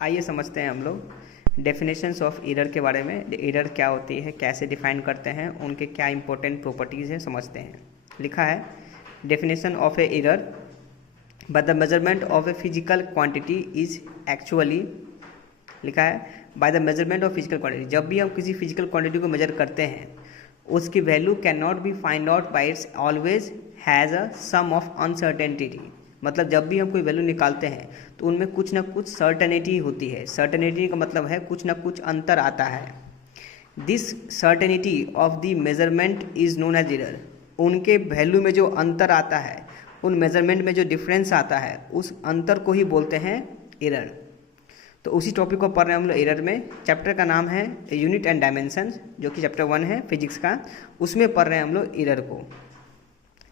आइए समझते हैं हम लोग डेफिनेशंस ऑफ एरर के बारे में। एरर क्या होती है, कैसे डिफाइन करते हैं, उनके क्या इंपॉर्टेंट प्रॉपर्टीज़ हैं, समझते हैं। लिखा है definition of A error but the measurement of a physical quantity is actually, लिखा है by the measurement of physical quantity. जब भी हम किसी फिजिकल क्वांटिटी को मेजर करते हैं उसकी value can not be find out by its always has a some of uncertainty. मतलब जब भी हम कोई वैल्यू निकालते हैं तो उनमें कुछ ना कुछ सर्टेनिटी होती है। सर्टेनिटी का मतलब है कुछ ना कुछ अंतर आता है। This certainty of the measurement is known as error. उनके वैल्यू में जो अंतर आता है, उन मेजरमेंट में जो डिफरेंस आता है, उस अंतर को ही बोलते हैं एरर। तो उसी टॉपिक को पढ़ रहे हैं हम लोग एरर में। चैप्टर का नाम है यूनिट एंड डायमेंशंस, जो कि चैप्टर 1 है फिजिक्स का। उसमें पढ़ रहे हैं हम लोग एरर को।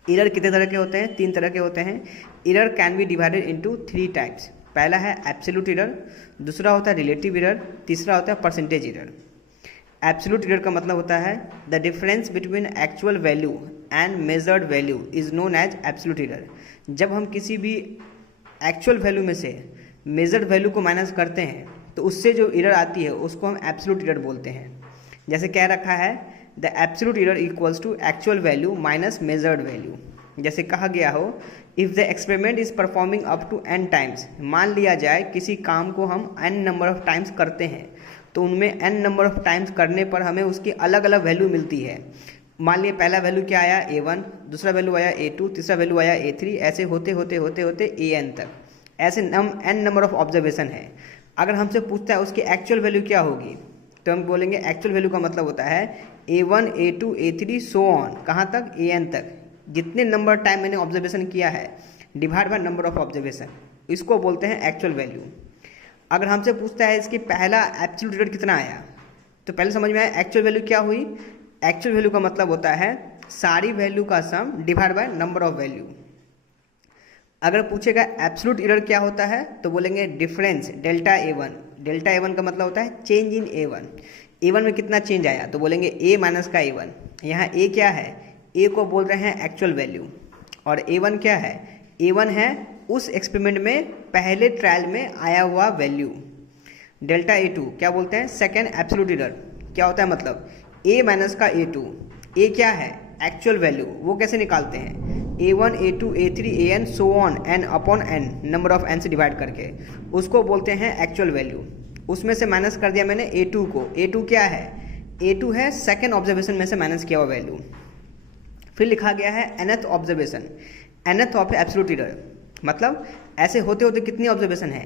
एरर कितने तरह के होते हैं? 3 तरह के होते हैं। Error can be divided into 3 types. पहला है एब्सोल्यूट एरर, दूसरा होता है रिलेटिव एरर, तीसरा होता है परसेंटेज एरर। एब्सोल्यूट एरर का मतलब होता है the difference between actual value and measured value is known as absolute error. जब हम किसी भी एक्चुअल वैल्यू में से मेजर्ड वैल्यू को माइनस करते हैं तो उससे जो एरर आती है उसको हम एब्सोल्यूट एरर बोलते हैं। जैसे क्या रखा है, the absolute error equals to actual value minus measured value. जैसे कहा गया हो, if the experiment is performing up to n times. मान लिया जाए किसी काम को हम n नंबर ऑफ टाइम्स करते हैं तो उनमें n नंबर ऑफ टाइम्स करने पर हमें उसकी अलग अलग वैल्यू मिलती है। मान लिया पहला वैल्यू क्या आया a1, दूसरा वैल्यू आया a2, तीसरा वैल्यू आया a3, ऐसे होते होते होते होते an तक। ऐसे n नंबर ऑफ ऑब्जर्वेशन है। अगर हमसे पूछता है उसकी एक्चुअल वैल्यू क्या होगी तो हम बोलेंगे एक्चुअल वैल्यू का मतलब होता है a1, a2, a3 so on, कहाँ तक? an तक। जितने नंबर टाइम मैंने ऑब्जर्वेशन किया है divide by number of observation, इसको बोलते हैं एक्चुअल वैल्यू। अगर हमसे पूछता है इसकी पहला एब्सोल्यूट एरर कितना आया तो पहले समझ में आया एक्चुअल वैल्यू क्या हुई। एक्चुअल वैल्यू का मतलब होता है सारी वैल्यू का sum divide by number of value. अगर पूछेगा एब्सोल्यूट एरर क्या होता है तो बोलेंगे difference delta a1। Delta a1 का मतलब होता है चेंज इन a1। a1 में कितना चेंज आया तो बोलेंगे a माइनस का a1। यहाँ a क्या है? a को बोल रहे हैं एक्चुअल वैल्यू, और a1 क्या है? a1 है उस एक्सपेरिमेंट में पहले ट्रायल में आया हुआ वैल्यू। डेल्टा a2 क्या बोलते हैं? Second absolute error. क्या होता है मतलब a माइनस का a2। a क्या है? Actual value. वो कैसे निकालते हैं? a1, a2, a3, an so on, n upon n, number of n से डिवाइड करके, उसको बोलते हैं एक्चुअल वैल्यू। उसमें से माइनस कर दिया मैंने a2 को। a2 क्या है? a2 है सेकेंड ऑब्जर्वेशन में से माइनस किया हुआ वैल्यू। फिर लिखा गया है nth observation, nth of absolute error. मतलब ऐसे होते होते कितनी ऑब्जर्वेशन है?